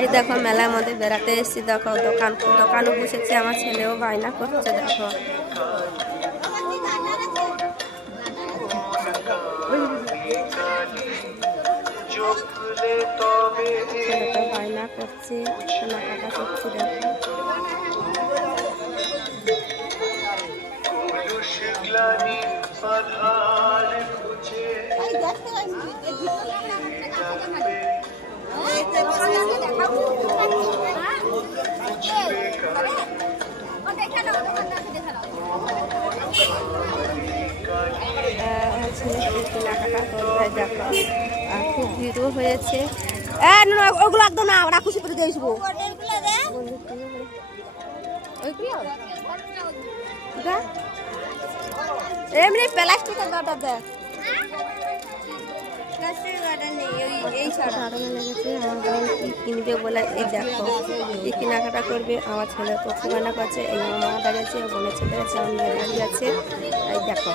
এই দেখো মেলার মধ্যে বেড়াতে এসেছি, দেখো দোকানও বসেছে, আমার ছেলেও বায়না করছে। দেখো ছেলেটা বায়না করছে, কেনাকাটা করছে। দেখো কেনাকাটা করবে। দেখো আর খুব ভিড়ও হয়েছে। ওগুলো একদম না, ওরা খুশি করে দিয়ে আসবো। এমনি প্লাস্টিকের গাটা দেখ, এই লেগেছে। আমার বোন কি কিনবে বলে, এই দেখো কি কেনাকাটা করবে। আমার ছেলে তো কেনাকাটা করছে, এই মা দাঁড়িয়েছে, বোনের ছেলে আছে, আমি দাঁড়িয়ে আছে। এই দেখো